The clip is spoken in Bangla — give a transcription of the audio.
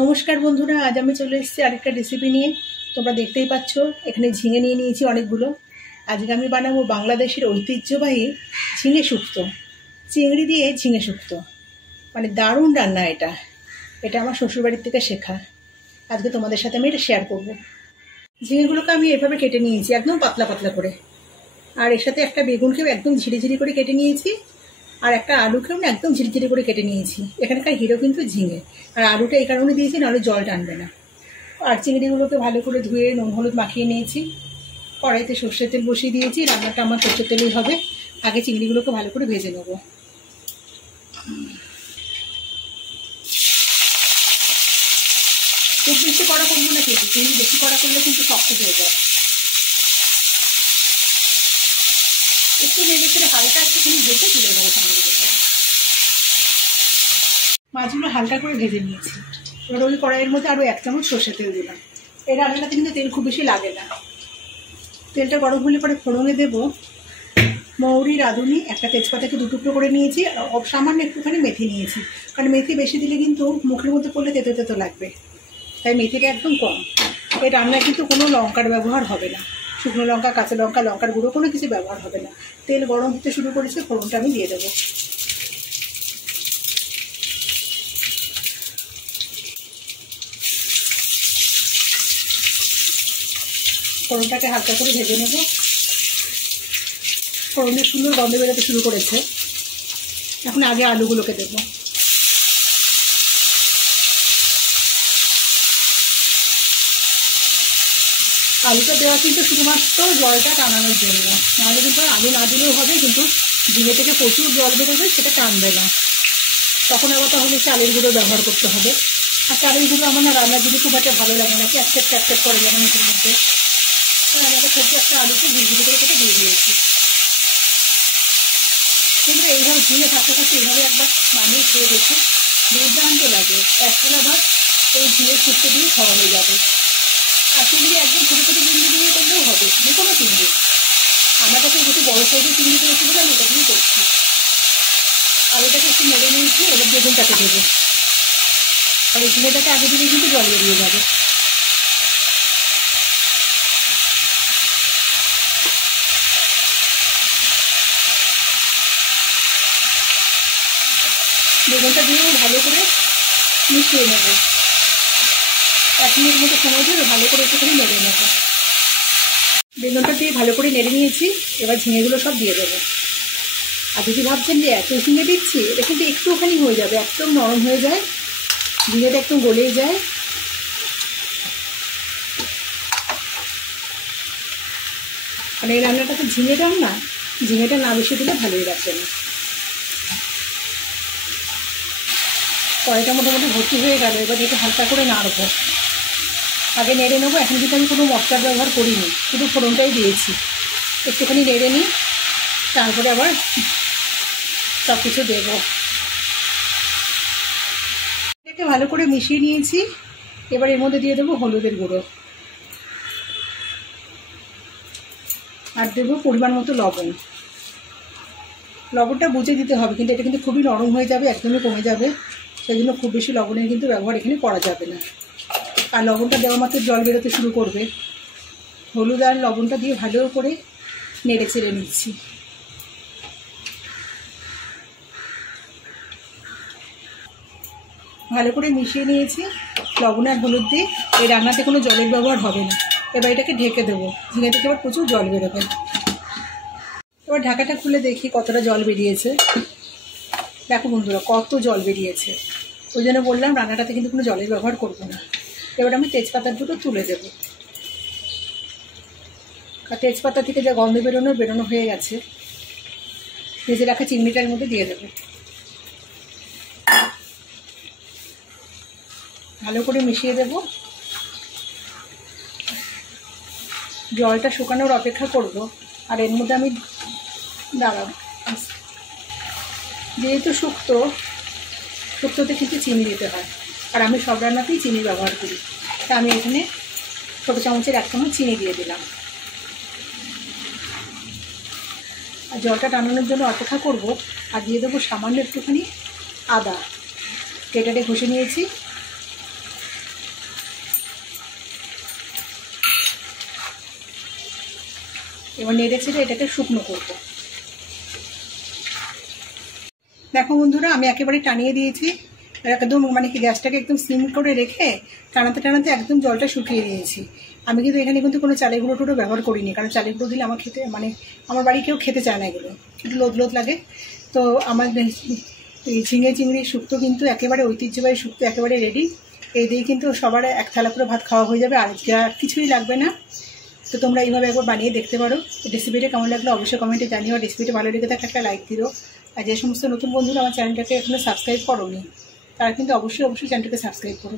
নমস্কার বন্ধুরা, আজ আমি চলে এসেছি আরেকটা রেসিপি নিয়ে। তোমরা দেখতেই পাচ্ছ এখানে ঝিঙে নিয়ে নিয়েছি অনেকগুলো। আজকে আমি বানাবো বাংলাদেশের ঐতিহ্যবাহী ঝিঙে শুক্তো, চিংড়ি দিয়ে ঝিঙে শুক্তো। মানে দারুণ রান্না এটা। এটা আমার শ্বশুরবাড়ির থেকে শেখা। আজকে তোমাদের সাথে আমি এটা শেয়ার করব। ঝিঙেগুলোকে আমি এভাবে কেটে নিয়েছি একদম পাতলা পাতলা করে, আর এর সাথে একটা বেগুনকেও একদম ঝিরিঝিরি করে কেটে নিয়েছি, আর একটা আলুকেও না একদম ঝিরিঝিরি করে কেটে নিয়েছি। এখানকার হিরো কিন্তু ঝিঙে, আর আলুটা এই কারণে দিয়েছি নাহলে জল টানবে না। আর চিংড়িগুলোকে ভালো করে ধুয়ে নুন হলুদ মাখিয়ে নিয়েছি। কড়াইতে সর্ষের তেল বসিয়ে দিয়েছি। রান্নাটা আমার সর্ষের তেলেই হবে। আগে চিংড়িগুলোকে ভালো করে ভেজে নেব। খুব বেশি কড়া করবো না, কিন্তু চিংড়ি বেশি কড়া করলে কিন্তু শক্ত হয়ে যায়। একটু নেড়ে করে হালকা একটুখানি ভেজে তুলে দেবো চিংড়িগুলোকে। মাছগুলো হালকা করে ভেজে নিয়েছি। এবার ওই কড়াইয়ের মধ্যে আরও 1 চামচ সর্ষের তেল দিলাম। এই রান্নাটাতে কিন্তু তেল খুব বেশি লাগে না। তেলটা গরম হলে পরে ফোড়নে দেবো মৌরি, রাঁধুনি, একটা তেজপাতাকে 2 টুকরো করে নিয়েছি, আর সামান্য একটুখানি মেথি নিয়েছি। কারণ মেথি বেশি দিলে কিন্তু মুখের মধ্যে পড়লে তেতো তেতো লাগবে, তাই মেথিটা একদম কম। এই রান্নায় কিন্তু কোনো লঙ্কার ব্যবহার হবে না, শুকনো লঙ্কা, কাঁচা লঙ্কা, লঙ্কার গুঁড়ো কোনো কিছু ব্যবহার হবে না। তেল গরম হতে শুরু করেছে, ফোড়নটা আমি দিয়ে দেবো। ফোড়নটাকে হালকা করে ভেজে নেব। ফোড়নের সুন্দর গন্ধ বেরোতে শুরু করেছে। এখন আগে আলুগুলোকে দেবো। আলুটা দেওয়া কিন্তু শুধুমাত্র জলটা টানানোর জন্য, নাহলে কিন্তু আলু না দিলেও হবে, কিন্তু ঝিঙে থেকে প্রচুর জল বেরোবে, সেটা টানবে না। তখন আবার তাহলে চালের গুঁড়ো ব্যবহার করতে হবে। আর চালের গুঁড়ো আমার না রান্নার দিকে খুব একটা ভালো লাগে না, ক্যাপচেপ করে যেন মুখের মধ্যে। আমাকে ছোট্ট একটা আলুকে ঝিরিঝিরি করে কেটে দিয়ে দিয়েছি। কিন্তু এইভাবে ঝিঙে থাকতে থাকতে এইভাবে একবার বানিয়ে খেয়ে দেখে দুর্দান্ত লাগে। এক থালা ভাত এই ঝিঙে শুক্তো দিয়ে খাওয়া হয়ে যাবে। আর চিংড়ি একদম ছোটো ছোটো চিংড়ি দিয়ে করলেও হবে, যে কোনো চিংড়ি। আমার কাছে একটু বড়ো সাইজের চিংড়ি দিয়েছি বলে আমি এটা দিয়েই করছি। আর এটাকে একটু নেড়ে নিয়েছি। এবার বেগুনটাকে দেবো, আর এই ঝিঙেটাকে আগে দিলে কিন্তু জল বেরিয়ে যাবে। বেগুনটা দিয়েও ভালো করে মিশিয়ে নেব। 1 মিনিট মতো সময় ধরে ভালো করে একটুখানি নেড়ে নেব। বেগুনটা দিয়ে ভালো করে নেড়ে নিয়েছি। এবার ঝিঙেগুলো সব দিয়ে দেবো। আর যদি ভাবছেন যে এত ঝিঙে দিচ্ছি, এটা কিন্তু একটুখানি হয়ে যাবে, একদম নরম হয়ে যায়, ঝিঙেটা একদম গলে যায়। আর এই রান্নাটাতে ঝিঙেটা না বেশি দিলে ভালোই লাগবে না। কড়াইটা মোটামুটি ভর্তি হয়ে গেল। এবার একটু হালকা করে নাড়বো। আগে নেড়ে নেবো। এখন কিন্তু আমি কোনো মশলার ব্যবহার করিনি, শুধু ফোড়নটাই দিয়েছি। একটুখানি নেড়ে নিই, তারপরে আবার সব কিছু দেবো। এটাকে ভালো করে মিশিয়ে নিয়েছি। এবার এর মধ্যে দিয়ে দেবো হলুদের গুঁড়ো, আর দেবো পরিমাণ মতো লবণ। লবণটা বুঝে দিতে হবে, কিন্তু এটা কিন্তু খুবই নরম হয়ে যাবে, একদমই কমে যাবে। সেই জন্য খুব বেশি লবণের কিন্তু ব্যবহার এখানে করা যাবে না। আর লবণটা দেওয়া মাত্র জল বেরোতে শুরু করবে। হলুদ আর লবণটা দিয়ে ভালো করে নেড়ে চেড়ে নিচ্ছি। ভালো করে মিশিয়ে নিয়েছি লবণ আর হলুদ দিয়ে। এই রান্নাতে কোনো জলের ব্যবহার হবে না। এবার এটাকে ঢেকে দেবো। ঝিঙে থেকে এবার প্রচুর জল বেরোবে। এবার ঢাকাটা খুলে দেখি কতটা জল বেরিয়েছে। দেখো বন্ধুরা, কত জল বেরিয়েছে। ওই জন্য বললাম রান্নাটাতে কিন্তু কোনো জলের ব্যবহার করবো না। এবার আমি তেজপাতার দুটো তুলে দেবো। আর তেজপাতা থেকে যা গন্ধ বেরোনো হয়ে গেছে। ভেজে রাখা চিংড়িটার মধ্যে দিয়ে দেবো। ভালো করে মিশিয়ে দেব। জলটা শুকানোর অপেক্ষা করব। আর এর মধ্যে আমি যেহেতু শুক্তোতে কিন্তু চিনি দিতে হয়, আর আমি সব রান্নাতেই চিনি ব্যবহার করি, তা আমি এখানে ছোটো চামচের 1 চামচ চিনি দিয়ে দিলাম। আর জলটা টানানোর জন্য অপেক্ষা করব। আর দিয়ে দেবো সামান্য একটুখানি আদা, কেটে ঘষে নিয়েছি। এবার নেড়ে ছেড়ে এটাকে শুকনো করব। দেখো বন্ধুরা, আমি একেবারে টানিয়ে দিয়েছি, একদম মানে কি গ্যাসটাকে একদম সিম করে রেখে টানাতে টানাতে একদম জলটা শুকিয়ে দিয়েছি। আমি কিন্তু এখানে কিন্তু কোনো চালের গুঁড়ো টুড়ো ব্যবহার করিনি, কারণ চালের গুঁড়ো দিলে আমার খেতে মানে আমার বাড়ি কেউ খেতে চায় না, এগুলো একটু লোদ লোদ লাগে। তো আমার এই ঝিঙে চিংড়ি শুক্তো কিন্তু একেবারে ঐতিহ্যবাহী শুক্তো একেবারে রেডি। এই দিয়ে কিন্তু সবার এক থালা করে ভাত খাওয়া হয়ে যাবে, আর কিছুই লাগবে না। তো তোমরা এইভাবে একবার বানিয়ে দেখতে পারো। রেসিপিটা কেমন লাগলো অবশ্যই কমেন্টে জানিও। রেসিপিটা ভালো লেগে থাকলে একটা লাইক দিও। আর যে সমস্ত নতুন বন্ধুরা আমার চ্যানেলটাকে এখনো সাবস্ক্রাইব করোনি, তারা কিন্তু অবশ্যই চ্যানেলটাকে সাবস্ক্রাইব করো।